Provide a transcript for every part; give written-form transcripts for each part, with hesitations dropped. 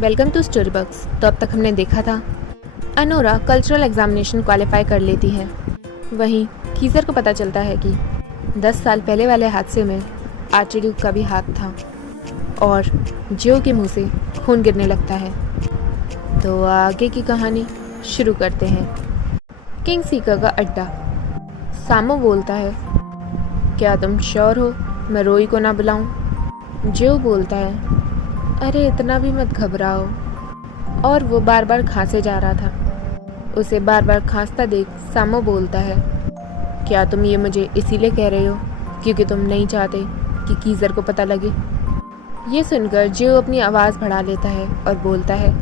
Welcome to story box. तो अब तक हमने देखा था अनोरा कल्चरल एग्जामिनेशन क्वालिफाई कर लेती है। वहीं कीज़र को पता चलता है कि 10 साल पहले वाले हादसे में आर्चड्यूक का भी हाथ था और जियो के मुंह से खून गिरने लगता है। तो आगे की कहानी शुरू करते हैं। किंग सीकर का अड्डा। सामो बोलता है, क्या तुम श्योर हो मैं रोई को ना बुलाऊं? जियो बोलता है, अरे इतना भी मत घबराओ। और वो बार बार खांसे जा रहा था। उसे बार बार खांसता देख सामो बोलता है, क्या तुम ये मुझे इसीलिए कह रहे हो क्योंकि तुम नहीं चाहते कि कीज़र को पता लगे? ये सुनकर जियो अपनी आवाज़ बढ़ा लेता है और बोलता है,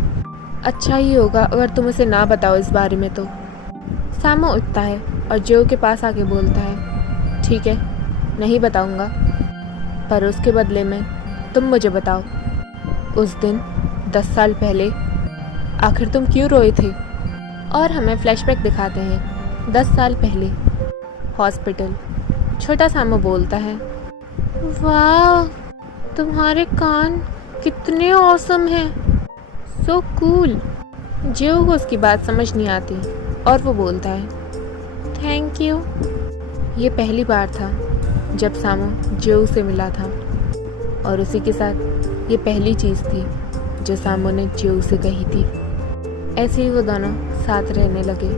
अच्छा ही होगा अगर तुम उसे ना बताओ इस बारे में। तो सामो उठता है और जियो के पास आके बोलता है, ठीक है नहीं बताऊंगा, पर उसके बदले में तुम मुझे बताओ उस दिन 10 साल पहले आखिर तुम क्यों रोए थे? और हमें फ्लैशबैक दिखाते हैं 10 साल पहले हॉस्पिटल। छोटा सामो बोलता है, वाह तुम्हारे कान कितने ऑसम हैं, सो कूल। जियो को उसकी बात समझ नहीं आती और वो बोलता है, थैंक यू। ये पहली बार था जब सामो जियो से मिला था और उसी के साथ ये पहली चीज़ थी जो सामो ने जियो से कही थी। ऐसे ही वो दोनों साथ रहने लगे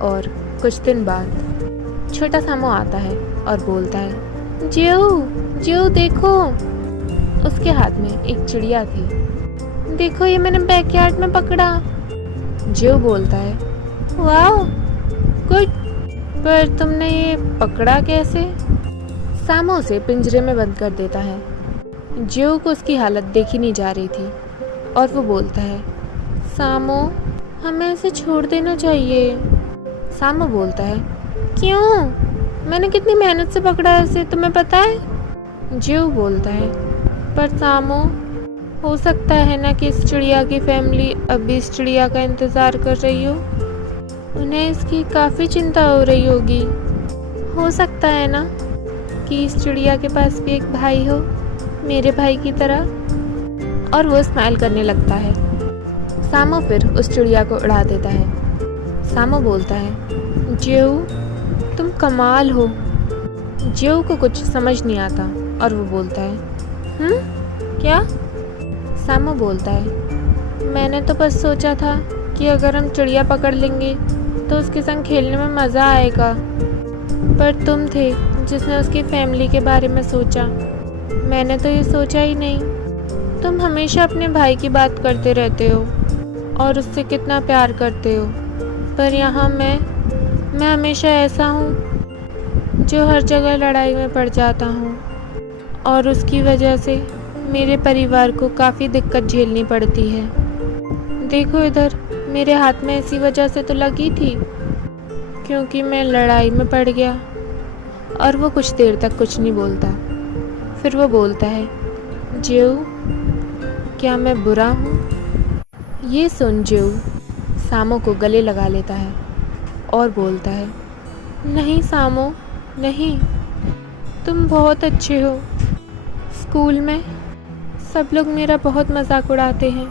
और कुछ दिन बाद छोटा सामो आता है और बोलता है, जियो जियो देखो। उसके हाथ में एक चिड़िया थी, देखो ये मैंने बैकयार्ड में पकड़ा। जियो बोलता है, वाह गुड, पर तुमने ये पकड़ा कैसे? सामो उसे पिंजरे में बंद कर देता है। जियो को उसकी हालत देखी नहीं जा रही थी और वो बोलता है, सामो हमें इसे छोड़ देना चाहिए। सामो बोलता है, क्यों? मैंने कितनी मेहनत से पकड़ा है इसे, तुम्हें पता है? जियो बोलता है, पर सामो हो सकता है ना कि इस चिड़िया की फैमिली अभी इस चिड़िया का इंतज़ार कर रही हो, उन्हें इसकी काफ़ी चिंता हो रही होगी। हो सकता है ना कि इस चिड़िया के पास भी एक भाई हो, मेरे भाई की तरह। और वो स्माइल करने लगता है। सामो फिर उस चिड़िया को उड़ा देता है। सामो बोलता है, जियो तुम कमाल हो। जियो को कुछ समझ नहीं आता और वो बोलता है, क्या? सामो बोलता है, मैंने तो बस सोचा था कि अगर हम चिड़िया पकड़ लेंगे तो उसके संग खेलने में मज़ा आएगा, पर तुम थे जिसने उसकी फैमिली के बारे में सोचा। मैंने तो ये सोचा ही नहीं। तुम हमेशा अपने भाई की बात करते रहते हो और उससे कितना प्यार करते हो, पर यहाँ मैं हमेशा ऐसा हूँ जो हर जगह लड़ाई में पड़ जाता हूँ और उसकी वजह से मेरे परिवार को काफ़ी दिक्कत झेलनी पड़ती है। देखो इधर, मेरे हाथ में इसी वजह से तो लगी थी क्योंकि मैं लड़ाई में पड़ गया। और वो कुछ देर तक कुछ नहीं बोलता। फिर वो बोलता है, जियो क्या मैं बुरा हूँ? ये सुन जियो सामो को गले लगा लेता है और बोलता है, नहीं सामो नहीं, तुम बहुत अच्छे हो। स्कूल में सब लोग मेरा बहुत मजाक उड़ाते हैं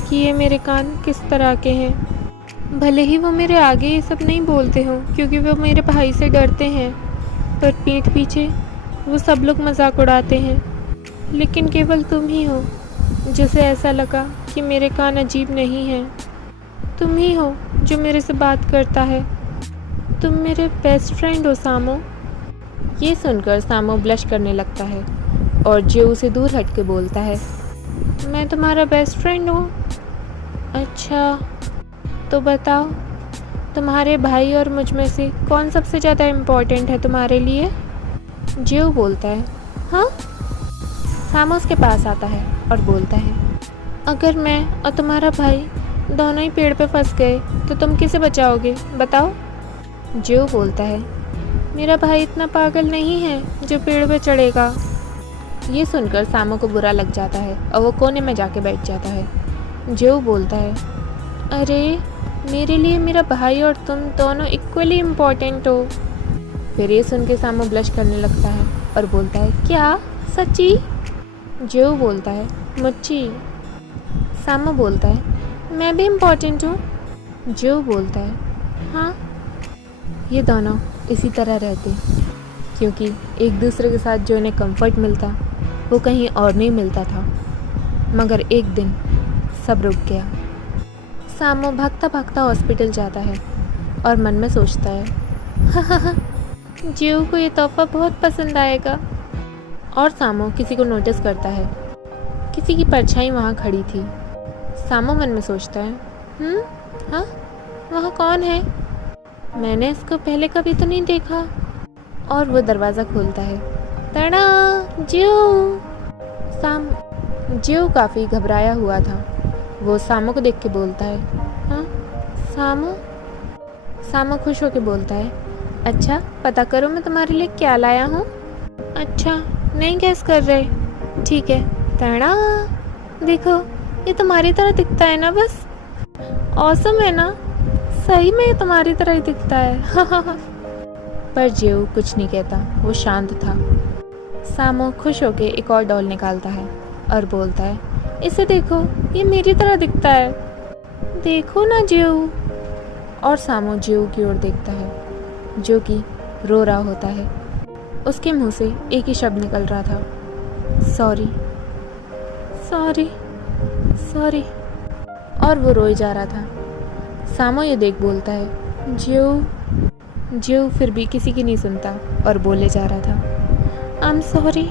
कि ये मेरे कान किस तरह के हैं। भले ही वो मेरे आगे ये सब नहीं बोलते हो क्योंकि वो मेरे भाई से डरते हैं, पर पीठ पीछे वो सब लोग मजाक उड़ाते हैं। लेकिन केवल तुम ही हो जिसे ऐसा लगा कि मेरे कान अजीब नहीं हैं। तुम ही हो जो मेरे से बात करता है। तुम मेरे बेस्ट फ्रेंड हो सामो। ये सुनकर सामो ब्लश करने लगता है और जियो से दूर हट के बोलता है, मैं तुम्हारा बेस्ट फ्रेंड हूँ? अच्छा तो बताओ, तुम्हारे भाई और मुझ में से कौन सबसे ज़्यादा इम्पोर्टेंट है तुम्हारे लिए? जियो बोलता है, हाँ। सामो उसके पास आता है और बोलता है, अगर मैं और तुम्हारा भाई दोनों ही पेड़ पे फंस गए तो तुम किसे बचाओगे, बताओ? जियो बोलता है, मेरा भाई इतना पागल नहीं है जो पेड़ पे चढ़ेगा। ये सुनकर सामो को बुरा लग जाता है और वो कोने में जाके बैठ जाता है। जियो बोलता है, अरे मेरे लिए मेरा भाई और तुम दोनों इक्वली इम्पोर्टेंट हो। फिर ये सुन के सामो ब्लश करने लगता है और बोलता है, क्या सच्ची? जियो बोलता है, मुच्ची। सामो बोलता है, मैं भी इम्पोर्टेंट हूँ। जो बोलता है, हाँ। ये दोनों इसी तरह रहते क्योंकि एक दूसरे के साथ जो इन्हें कंफर्ट मिलता वो कहीं और नहीं मिलता था। मगर एक दिन सब रुक गया। सामो भागता भागता हॉस्पिटल जाता है और मन में सोचता है, जियो को ये तोहफा बहुत पसंद आएगा। और सामो किसी को नोटिस करता है। किसी की परछाई वहाँ खड़ी थी। सामो मन में सोचता है, हाँ, वहाँ कौन है? मैंने इसको पहले कभी तो नहीं देखा। और वो दरवाज़ा खोलता है। तड़ा, जियो। जियो काफ़ी घबराया हुआ था। वो सामो को देख के बोलता है, हाँ सामो। सामो खुश होके बोलता है, अच्छा पता करो मैं तुम्हारे लिए क्या लाया हूँ। अच्छा नहीं गैस कर रहे, ठीक है। तड़ा, देखो ये तुम्हारी तरह दिखता है ना, बस ऑसम है ना, सही में ये तुम्हारी तरह ही दिखता है। पर जियो कुछ नहीं कहता, वो शांत था। सामो खुश होके एक और डॉल निकालता है और बोलता है, इसे देखो ये मेरी तरह दिखता है, देखो ना जियो। और सामो जियो की ओर देखता है जो कि रो रहा होता है। उसके मुंह से एक ही शब्द निकल रहा था, सॉरी सॉरी सॉरी। और वो रोए जा रहा था। सामो ये देख बोलता है, जियो। जियो फिर भी किसी की नहीं सुनता और बोले जा रहा था, आई एम सॉरी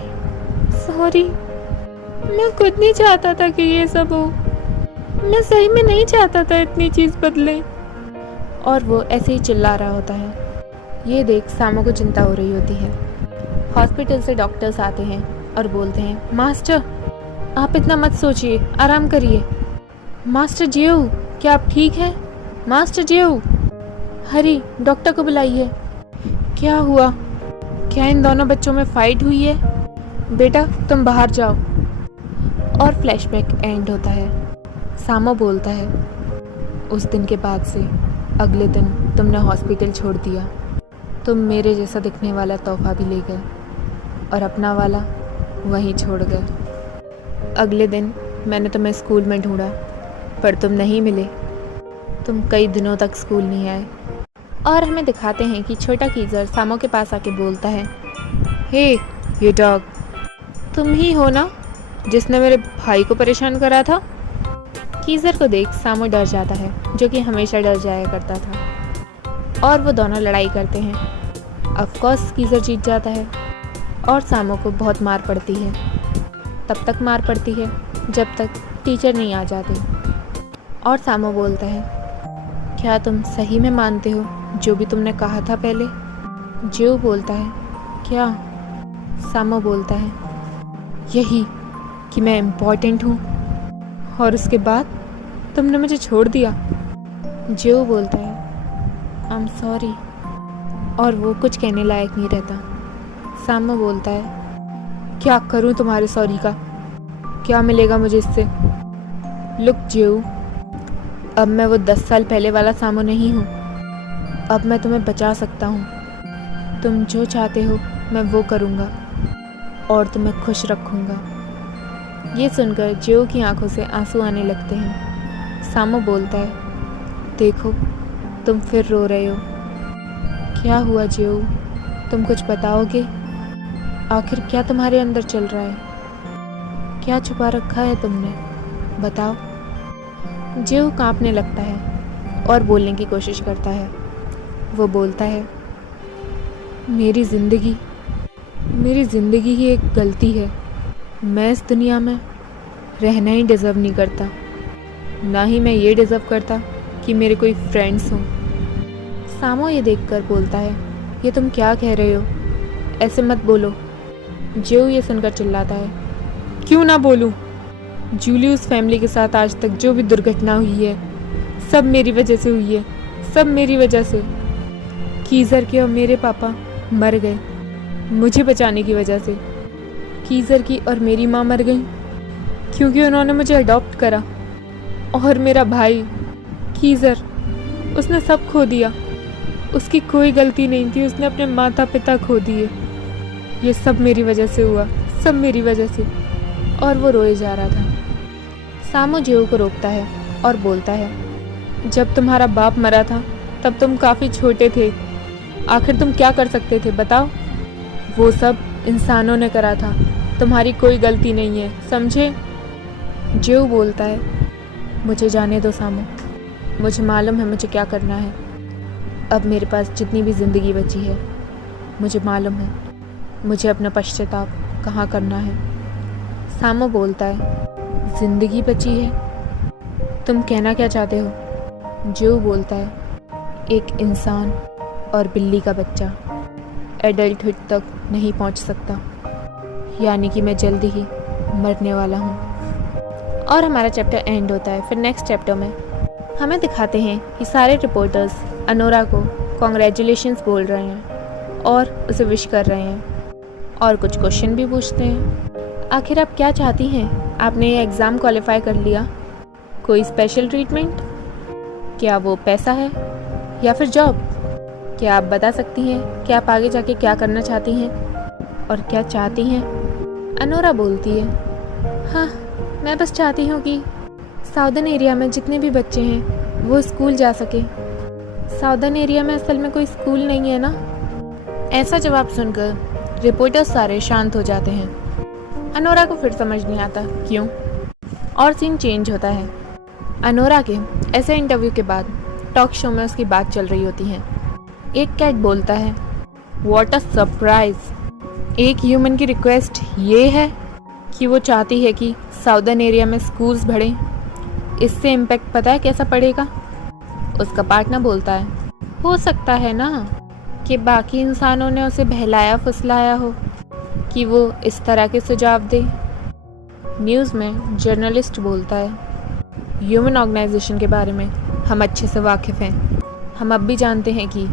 सॉरी, मैं खुद नहीं चाहता था कि ये सब हो, मैं सही में नहीं चाहता था इतनी चीज़ बदले। और वो ऐसे ही चिल्ला रहा होता है। ये देख सामो को चिंता हो रही होती है। हॉस्पिटल से डॉक्टर्स आते हैं और बोलते हैं, मास्टर आप इतना मत सोचिए, आराम करिए। मास्टर जियो, क्या आप ठीक हैं? मास्टर जियो, हरी डॉक्टर को बुलाइए। क्या हुआ? क्या इन दोनों बच्चों में फाइट हुई है? बेटा तुम बाहर जाओ। और फ्लैशबैक एंड होता है। सामो बोलता है, उस दिन के बाद से अगले दिन तुमने हॉस्पिटल छोड़ दिया। तुम मेरे जैसा दिखने वाला तोहफा भी ले गए और अपना वाला वहीं छोड़ गए। अगले दिन मैंने तुम्हें स्कूल में ढूंढा पर तुम नहीं मिले। तुम कई दिनों तक स्कूल नहीं आए। और हमें दिखाते हैं कि छोटा कीज़र सामो के पास आके बोलता है, हे ये डॉग, तुम ही हो ना जिसने मेरे भाई को परेशान करा था? कीज़र को देख सामो डर जाता है, जो कि हमेशा डर जाया करता था। और वो दोनों लड़ाई करते हैं। ऑफ कोर्स कीज़र जीत जाता है और सामो को बहुत मार पड़ती है। तब तक मार पड़ती है जब तक टीचर नहीं आ जाते। और सामो बोलता है, क्या तुम सही में मानते हो जो भी तुमने कहा था पहले? जियो बोलता है, क्या? सामो बोलता है, यही कि मैं इम्पोर्टेंट हूँ और उसके बाद तुमने मुझे छोड़ दिया। जियो बोलता है, आई एम सॉरी। और वो कुछ कहने लायक नहीं रहता। सामो बोलता है, क्या करूँ तुम्हारे सॉरी का? क्या मिलेगा मुझे इससे? लुक जियो, अब मैं वो 10 साल पहले वाला सामो नहीं हूँ। अब मैं तुम्हें बचा सकता हूँ। तुम जो चाहते हो मैं वो करूँगा और तुम्हें खुश रखूँगा। ये सुनकर जियो की आंखों से आंसू आने लगते हैं। सामो बोलता है, देखो तुम फिर रो रहे हो। क्या हुआ जियो? तुम कुछ बताओगे? आखिर क्या तुम्हारे अंदर चल रहा है? क्या छुपा रखा है तुमने? बताओ। जियो कांपने लगता है और बोलने की कोशिश करता है। वो बोलता है, मेरी ज़िंदगी ही एक गलती है। मैं इस दुनिया में रहना ही डिज़र्व नहीं करता। ना ही मैं ये डिज़र्व करता कि मेरे कोई फ्रेंड्स हों। सामो ये देखकर बोलता है, ये तुम क्या कह रहे हो? ऐसे मत बोलो। जियो ये सुनकर चिल्लाता है, क्यों ना बोलूं? जूलियस फैमिली के साथ आज तक जो भी दुर्घटना हुई है सब मेरी वजह से हुई है, सब मेरी वजह से। कीज़र के और मेरे पापा मर गए मुझे बचाने की वजह से। कीज़र की और मेरी माँ मर गई क्योंकि उन्होंने मुझे अडॉप्ट करा। और मेरा भाई कीज़र, उसने सब खो दिया। उसकी कोई गलती नहीं थी, उसने अपने माता पिता खो दिए। ये सब मेरी वजह से हुआ, सब मेरी वजह से। और वो रोए जा रहा था। सामो जेऊ को रोकता है और बोलता है, जब तुम्हारा बाप मरा था तब तुम काफ़ी छोटे थे। आखिर तुम क्या कर सकते थे बताओ? वो सब इंसानों ने करा था, तुम्हारी कोई गलती नहीं है, समझे? जेऊ बोलता है, मुझे जाने दो सामो, मुझे मालूम है मुझे क्या करना है। अब मेरे पास जितनी भी ज़िंदगी बची है, मुझे मालूम है मुझे अपना पश्चाताप कहाँ करना है। सामो बोलता है, ज़िंदगी बची है? तुम कहना क्या चाहते हो? जेऊ बोलता है, एक इंसान और बिल्ली का बच्चा एडल्टहुड तक नहीं पहुंच सकता, यानी कि मैं जल्दी ही मरने वाला हूं। और हमारा चैप्टर एंड होता है। फिर नेक्स्ट चैप्टर में हमें दिखाते हैं कि सारे रिपोर्टर्स अनोरा को कॉन्ग्रेचुलेशंस बोल रहे हैं और उसे विश कर रहे हैं और कुछ क्वेश्चन भी पूछते हैं। आखिर आप क्या चाहती हैं? आपने ये एग्ज़ाम क्वालिफाई कर लिया, कोई स्पेशल ट्रीटमेंट? क्या वो पैसा है या फिर जॉब? क्या आप बता सकती हैं कि आप आगे जाके क्या करना चाहती हैं और क्या चाहती हैं? अनोरा बोलती है, हाँ, मैं बस चाहती हूँ कि साउदर्न एरिया में जितने भी बच्चे हैं वो स्कूल जा सके। साउदर्न एरिया में असल में कोई स्कूल नहीं है ना। ऐसा जवाब सुनकर रिपोर्टर्स सारे शांत हो जाते हैं। अनोरा को फिर समझ नहीं आता क्यों। और सीन चेंज होता है। अनोरा के ऐसे इंटरव्यू के बाद टॉक शो में उसकी बात चल रही होती है। एक कैट बोलता है, व्हाट अ सरप्राइज, एक ह्यूमन की रिक्वेस्ट ये है कि वो चाहती है कि साउदर्न एरिया में स्कूल्स बढ़ें। इससे इम्पैक्ट पता है कैसा पड़ेगा? उसका पार्टनर बोलता है, हो सकता है ना कि बाकी इंसानों ने उसे बहलाया फुसलाया हो कि वो इस तरह के सुझाव दे। न्यूज़ में जर्नलिस्ट बोलता है, ह्यूमन ऑर्गेनाइजेशन के बारे में हम अच्छे से वाकिफ़ हैं। हम अब भी जानते हैं कि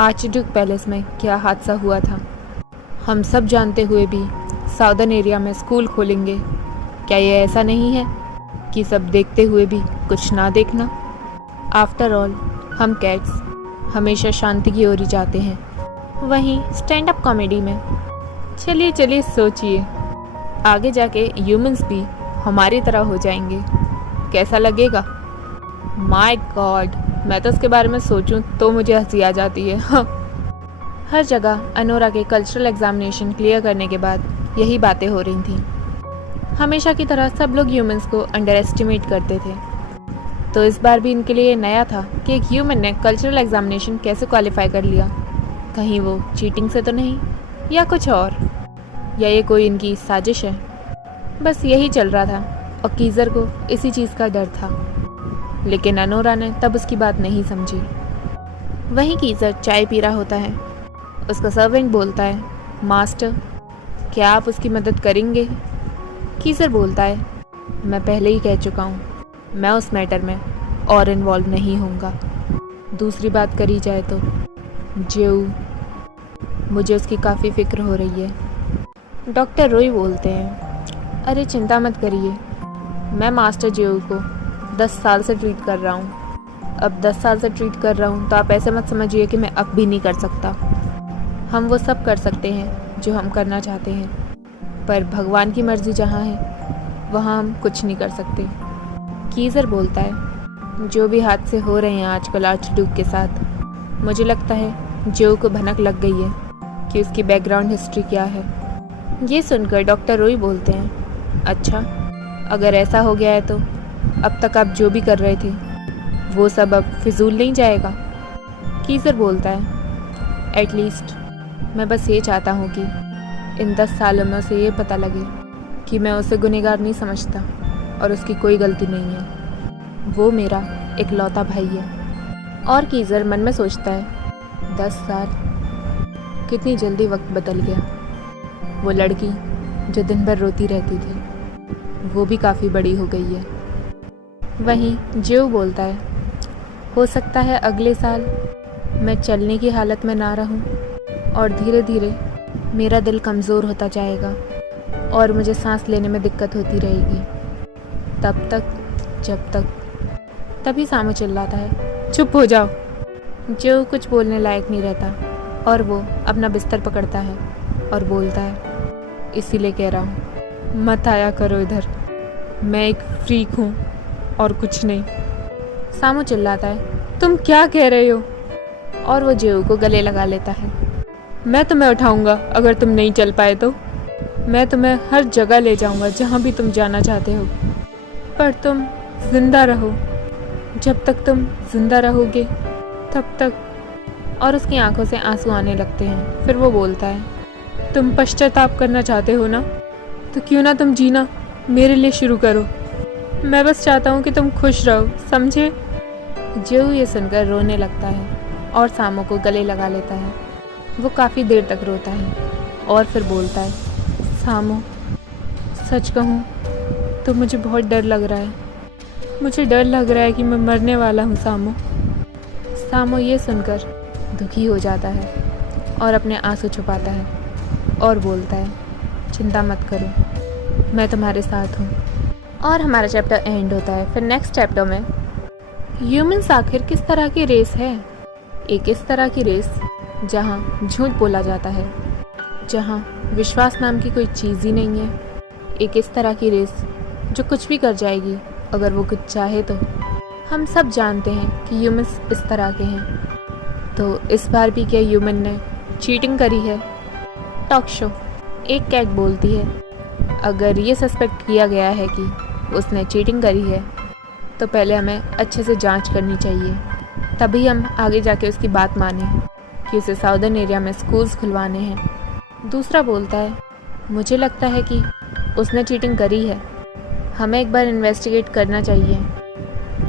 आर्चड्यूक पैलेस में क्या हादसा हुआ था। हम सब जानते हुए भी साउदर्न एरिया में स्कूल खोलेंगे। क्या ये ऐसा नहीं है कि सब देखते हुए भी कुछ ना देखना? आफ्टर ऑल हम कैट्स हमेशा शांति की ओर ही जाते हैं। वहीं स्टैंड अप कॉमेडी में चलिए चलिए सोचिए, आगे जाके ह्यूमंस भी हमारी तरह हो जाएंगे, कैसा लगेगा? माय गॉड, मैं तो इसके बारे में सोचूं तो मुझे हंसी आ जाती है। हर जगह अनोरा के कल्चरल एग्जामिनेशन क्लियर करने के बाद यही बातें हो रही थीं। हमेशा की तरह सब लोग ह्यूमंस को अंडर एस्टिमेट करते थे, तो इस बार भी इनके लिए नया था कि एक ह्यूमन ने कल्चरल एग्जामिनेशन कैसे क्वालिफाई कर लिया। कहीं वो चीटिंग से तो नहीं, या कुछ और, या ये कोई इनकी साजिश है। बस यही चल रहा था और कीज़र को इसी चीज़ का डर था, लेकिन अनोरा ने तब उसकी बात नहीं समझी। वहीं कीज़र चाय पी रहा होता है। उसका सर्वेंट बोलता है, मास्टर, क्या आप उसकी मदद करेंगे? कीज़र बोलता है, मैं पहले ही कह चुका हूँ, मैं उस मैटर में और इन्वॉल्व नहीं होऊंगा। दूसरी बात करी जाए तो जेऊ, मुझे उसकी काफ़ी फ़िक्र हो रही है। डॉक्टर रोई बोलते हैं, अरे चिंता मत करिए, मैं मास्टर जेऊ को 10 साल से ट्रीट कर रहा हूँ। अब 10 साल से ट्रीट कर रहा हूँ तो आप ऐसे मत समझिए कि मैं अब भी नहीं कर सकता। हम वो सब कर सकते हैं जो हम करना चाहते हैं, पर भगवान की मर्ज़ी जहाँ है वहाँ हम कुछ नहीं कर सकते। कीज़र बोलता है, जो भी हादसे हो रहे हैं आजकल आर्चड्यूक के साथ, मुझे लगता है जेऊ को भनक लग गई है कि उसकी बैकग्राउंड हिस्ट्री क्या है। ये सुनकर डॉक्टर रोई बोलते हैं, अच्छा, अगर ऐसा हो गया है तो अब तक आप जो भी कर रहे थे वो सब अब फिजूल नहीं जाएगा? कीज़र बोलता है, एटलीस्ट मैं बस ये चाहता हूँ कि इन 10 सालों में उसे ये पता लगे कि मैं उसे गुनहगार नहीं समझता और उसकी कोई गलती नहीं है। वो मेरा इकलौता भाई है। और कीज़र मन में सोचता है, 10 साल, कितनी जल्दी वक्त बदल गया। वो लड़की जो दिन भर रोती रहती थी वो भी काफ़ी बड़ी हो गई है। वहीं जेऊ बोलता है, हो सकता है अगले साल मैं चलने की हालत में ना रहूं और धीरे धीरे मेरा दिल कमज़ोर होता जाएगा और मुझे सांस लेने में दिक्कत होती रहेगी। तब तक जब तक। तभी सामू चिल्लाता है, चुप हो जाओ। जेऊ कुछ बोलने लायक नहीं रहता और वो अपना बिस्तर पकड़ता है और बोलता है, इसीलिए कह रहा हूँ, मत आया करो इधर। मैं एक फ्रीक हूँ और कुछ नहीं। सामू चिल्लाता है, तुम क्या कह रहे हो? और वो जेऊ को गले लगा लेता है। मैं तुम्हें उठाऊंगा अगर तुम नहीं चल पाए तो। मैं तुम्हें हर जगह ले जाऊंगा जहाँ भी तुम जाना चाहते हो, पर तुम जिंदा रहो। जब तक तुम जिंदा रहोगे तब तक। और उसकी आंखों से आंसू आने लगते हैं। फिर वो बोलता है, तुम पश्चाताप करना चाहते हो ना, तो क्यों ना तुम जीना मेरे लिए शुरू करो। मैं बस चाहता हूँ कि तुम खुश रहो, समझे? जेऊ ये सुनकर रोने लगता है और सामू को गले लगा लेता है। वो काफ़ी देर तक रोता है और फिर बोलता है, सामू सच कहूँ तो मुझे बहुत डर लग रहा है। मुझे डर लग रहा है कि मैं मरने वाला हूँ सामू। सामू ये सुनकर दुखी हो जाता है और अपने आंसू छुपाता है और बोलता है, चिंता मत करो, मैं तुम्हारे साथ हूँ। और हमारा चैप्टर एंड होता है। फिर नेक्स्ट चैप्टर में ह्यूमंस आखिर किस तरह की रेस है? एक इस तरह की रेस जहाँ झूठ बोला जाता है, जहाँ विश्वास नाम की कोई चीज़ ही नहीं है। एक इस तरह की रेस जो कुछ भी कर जाएगी अगर वो कुछ चाहे तो। हम सब जानते हैं कि ह्यूमंस इस तरह के हैं। तो इस बार भी क्या ह्यूमन ने चीटिंग करी है? Talk show. एक कैट बोलती है, अगर ये सस्पेक्ट किया गया है कि उसने चीटिंग करी है तो पहले हमें अच्छे से जांच करनी चाहिए, तभी हम आगे जाके उसकी बात माने कि उसे साउदर्न एरिया में स्कूल्स खुलवाने हैं। दूसरा बोलता है, मुझे लगता है कि उसने चीटिंग करी है। हमें एक बार इन्वेस्टिगेट करना चाहिए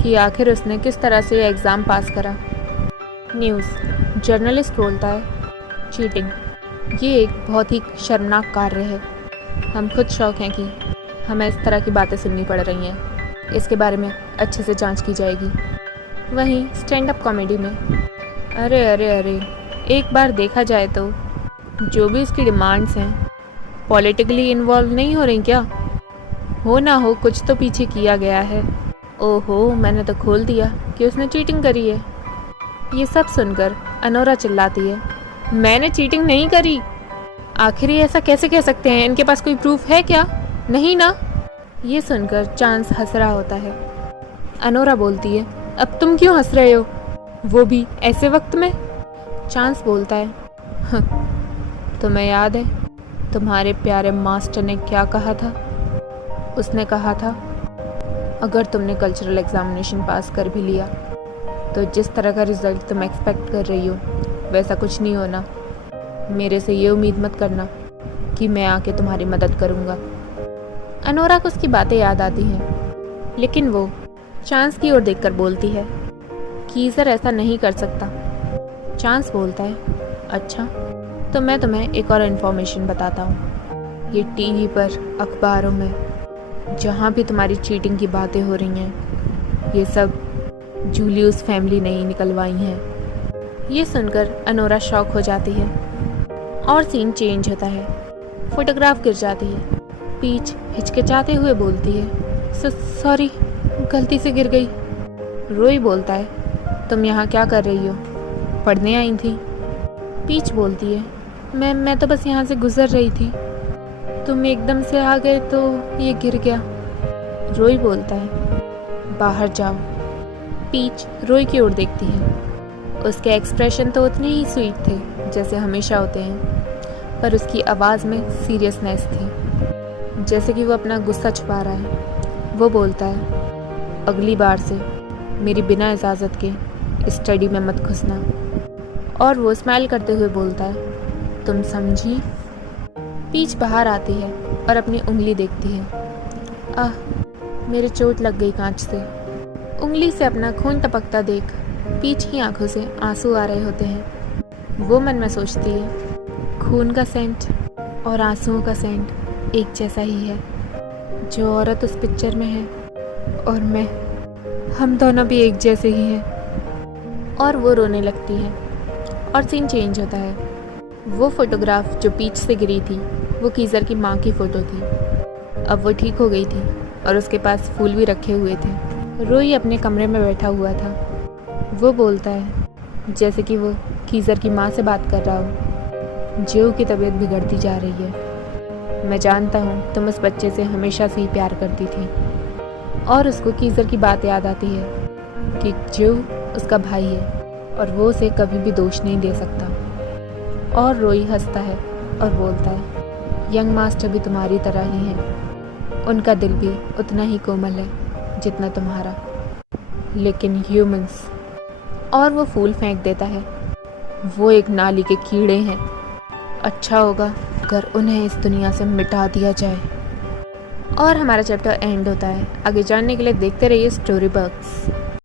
कि आखिर उसने किस तरह से ये एग्ज़ाम पास करा। न्यूज़ जर्नलिस्ट बोलता है, चीटिंग ये एक बहुत ही शर्मनाक कार्य है। हम खुद शौक हैं कि हमें इस तरह की बातें सुननी पड़ रही हैं। इसके बारे में अच्छे से जांच की जाएगी। वहीं स्टैंड अप कॉमेडी में अरे अरे अरे, एक बार देखा जाए तो जो भी उसकी डिमांड्स हैं पॉलिटिकली इन्वॉल्व नहीं हो रही क्या? हो ना हो कुछ तो पीछे किया गया है। ओहो, मैंने तो खोल दिया कि उसने चीटिंग करी है। ये सब सुनकर अनोरा चिल्लाती है, मैंने चीटिंग नहीं करी। आखिर ये ऐसा कैसे कह सकते हैं? इनके पास कोई प्रूफ है क्या? नहीं ना। ये सुनकर चांस हंस रहा होता है। अनोरा बोलती है, अब तुम क्यों हंस रहे हो, वो भी ऐसे वक्त में? चांस बोलता है, तुम्हें याद है तुम्हारे प्यारे मास्टर ने क्या कहा था? उसने कहा था, अगर तुमने कल्चरल एग्जामिनेशन पास कर भी लिया तो जिस तरह का रिजल्ट तुम एक्सपेक्ट कर रही हो वैसा कुछ नहीं होना। मेरे से ये उम्मीद मत करना कि मैं आके तुम्हारी मदद करूँगा। अनोरा को उसकी बातें याद आती हैं, लेकिन वो चांस की ओर देखकर बोलती है, कीज़र ऐसा नहीं कर सकता। चांस बोलता है, अच्छा तो मैं तुम्हें एक और इन्फॉर्मेशन बताता हूँ। ये टीवी पर, अखबारों में, जहाँ भी तुम्हारी चीटिंग की बातें हो रही हैं, ये सब जूलियस फैमिली ने ही निकलवाई हैं। ये सुनकर अनोरा शॉक हो जाती है और सीन चेंज होता है। फोटोग्राफ गिर जाती है। पीच हिचकिचाते हुए बोलती है, सॉरी गलती से गिर गई। रोई बोलता है, तुम यहाँ क्या कर रही हो? पढ़ने आई थी? पीच बोलती है, मैं तो बस यहाँ से गुजर रही थी, तुम एकदम से आ गए तो ये गिर गया। रोई बोलता है, बाहर जाओ। पीच रोई की ओर देखती है। उसके एक्सप्रेशन तो उतने ही स्वीट थे जैसे हमेशा होते हैं, पर उसकी आवाज़ में सीरियसनेस थी, जैसे कि वो अपना गुस्सा छुपा रहा है। वो बोलता है, अगली बार से मेरी बिना इजाज़त के स्टडी में मत घुसना। और वो स्माइल करते हुए बोलता है, तुम समझी? पीच बाहर आती है और अपनी उंगली देखती है। आह, मेरे चोट लग गई कांच से। उंगली से अपना खून टपकता देख पीच की आंखों से आंसू आ रहे होते हैं। वो मन में सोचती है, खून का सेंट और आंसुओं का सेंट एक जैसा ही है। जो औरत उस पिक्चर में है और मैं, हम दोनों भी एक जैसे ही हैं। और वो रोने लगती है और सीन चेंज होता है। वो फोटोग्राफ जो पीच से गिरी थी वो कीज़र की माँ की फ़ोटो थी। अब वो ठीक हो गई थी और उसके पास फूल भी रखे हुए थे। रोई अपने कमरे में बैठा हुआ था। वो बोलता है जैसे कि वो कीज़र की माँ से बात कर रहा हो, जो की तबीयत बिगड़ती जा रही है। मैं जानता हूँ तुम उस बच्चे से हमेशा से ही प्यार करती थी, और उसको कीज़र की बात याद आती है कि जो उसका भाई है और वो उसे कभी भी दोष नहीं दे सकता। और रोई हंसता है और बोलता है, यंग मास्टर भी तुम्हारी तरह ही हैं। उनका दिल भी उतना ही कोमल है जितना तुम्हारा, लेकिन ह्यूमंस। और वो फूल फेंक देता है। वो एक नाली के कीड़े हैं। अच्छा होगा अगर उन्हें इस दुनिया से मिटा दिया जाए। और हमारा चैप्टर एंड होता है। आगे जानने के लिए देखते रहिए स्टोरी बक्स।